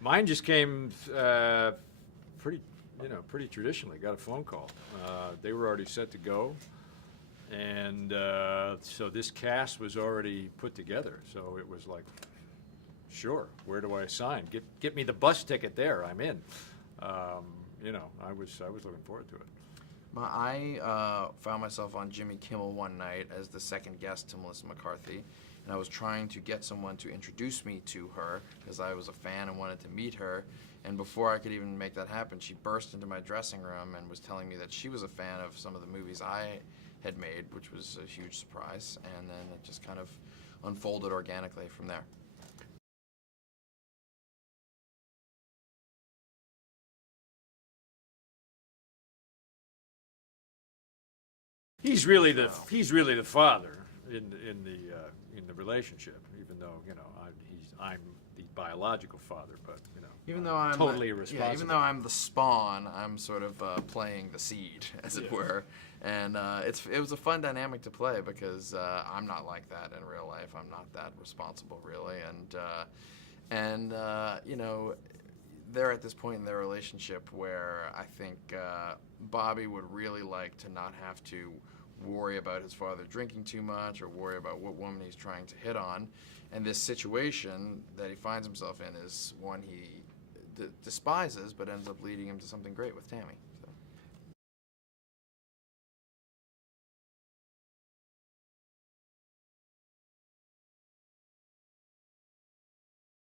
Mine just came pretty, pretty traditionally. Got a phone call. They were already set to go, and so this cast was already put together. So it was like, sure, where do I sign? Get me the bus ticket there. I'm in. I was looking forward to it. I found myself on Jimmy Kimmel one night as the second guest to Melissa McCarthy, and I was trying to get someone to introduce me to her because I was a fan and wanted to meet her. And before I could even make that happen, she burst into my dressing room and was telling me that she was a fan of some of the movies I had made, which was a huge surprise. And then it just kind of unfolded organically from there. He's really the father in the relationship, even though I'm the biological father, but Even though I'm totally irresponsible. Yeah, even though I'm the spawn, I'm sort of playing the seed, as it were. And it was a fun dynamic to play because I'm not like that in real life. I'm not that responsible, really. And they're at this point in their relationship where I think Bobby would really like to not have to worry about his father drinking too much or worry about what woman he's trying to hit on. And this situation that he finds himself in is one he despises, but ends up leading him to something great with Tammy. So.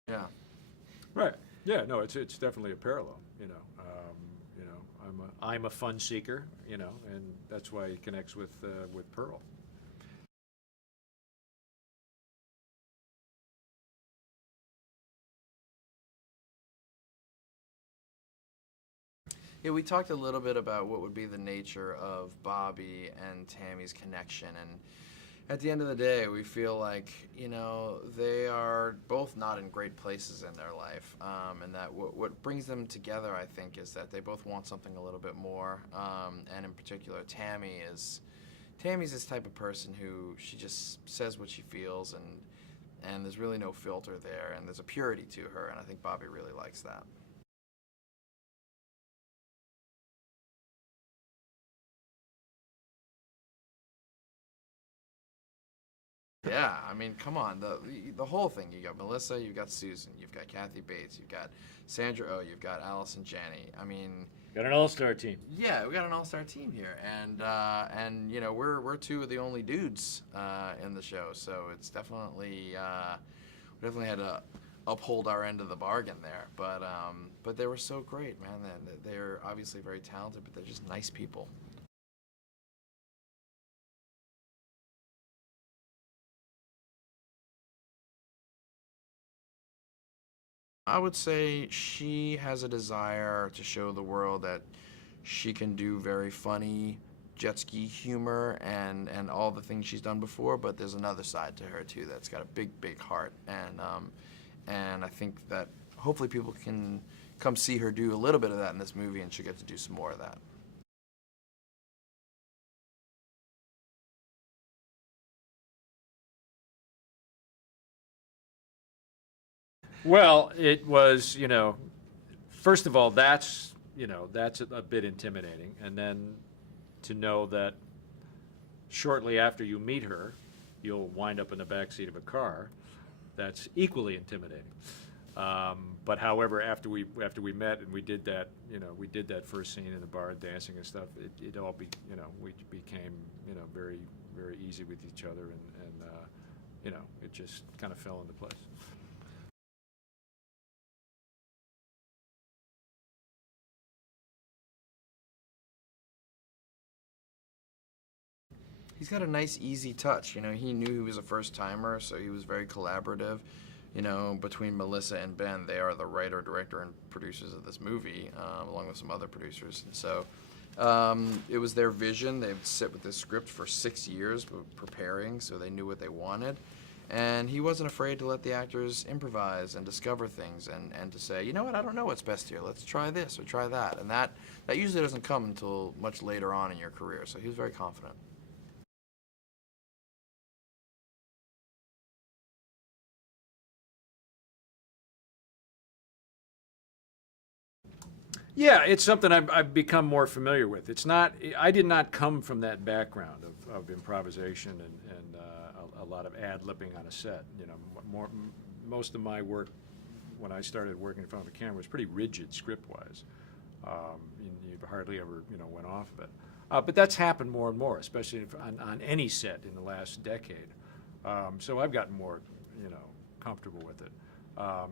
Yeah. Right. Yeah. No, it's definitely a parallel. I'm a fun seeker. And that's why he connects with Pearl. Yeah, we talked a little bit about what would be the nature of Bobby and Tammy's connection, and at the end of the day, we feel like, they are both not in great places in their life, and that what brings them together, I think, is that they both want something a little bit more, and in particular, Tammy's this type of person who she just says what she feels, and there's really no filter there, and there's a purity to her, and I think Bobby really likes that. Yeah, I mean, come on, the whole thing. You got Melissa, you've got Susan, you've got Kathy Bates, you've got Sandra Oh, you've got Allison Janney. I mean, Got an all-star team. yeah, we got an all-star team here, and we're two of the only dudes in the show, so it's definitely we definitely had to uphold our end of the bargain there. But they were so great, man. They're obviously very talented, but they're just nice people. I would say she has a desire to show the world that she can do very funny jet ski humor and all the things she's done before, but there's another side to her too that's got a big heart, and I think that hopefully people can come see her do a little bit of that in this movie, and she'll get to do some more of that. Well, it was, first of all, that's a bit intimidating, and then to know that shortly after you meet her, you'll wind up in the back seat of a car. That's equally intimidating. But however, after we met and we did that first scene in the bar, dancing and stuff. It all we became very very easy with each other, and it just kind of fell into place. He's got a nice, easy touch. He knew he was a first timer, so he was very collaborative. Between Melissa and Ben, they are the writer, director, and producers of this movie, along with some other producers. And so it was their vision. They would sit with this script for 6 years preparing, so they knew what they wanted. And he wasn't afraid to let the actors improvise and discover things and to say, you know what, I don't know what's best here. Let's try this or try that. And that usually doesn't come until much later on in your career. So he was very confident. Yeah, it's something I've become more familiar with. It's not. I did not come from that background of improvisation and a lot of ad-libbing on a set. You know, most of my work when I started working in front of a camera was pretty rigid script-wise. You hardly ever went off of it. But that's happened more and more, especially on any set in the last decade. So I've gotten more comfortable with it.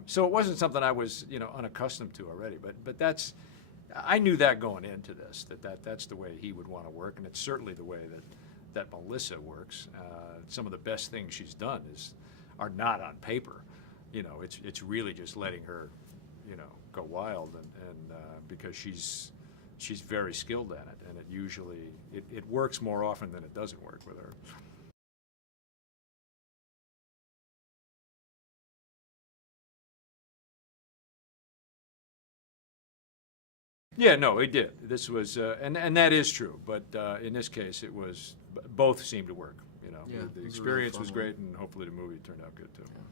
So it wasn't something I was unaccustomed to already. But I knew that going into this, that's the way he would want to work, and it's certainly the way that Melissa works. Some of the best things she's done are not on paper. It's really just letting her, go wild, and because she's very skilled at it, and it usually it works more often than it doesn't work with her. Yeah, no, it did. This was, and that is true. But in this case, it was both seemed to work. Yeah, the it was a really experience fun was one. great, and hopefully the movie turned out good too. Yeah.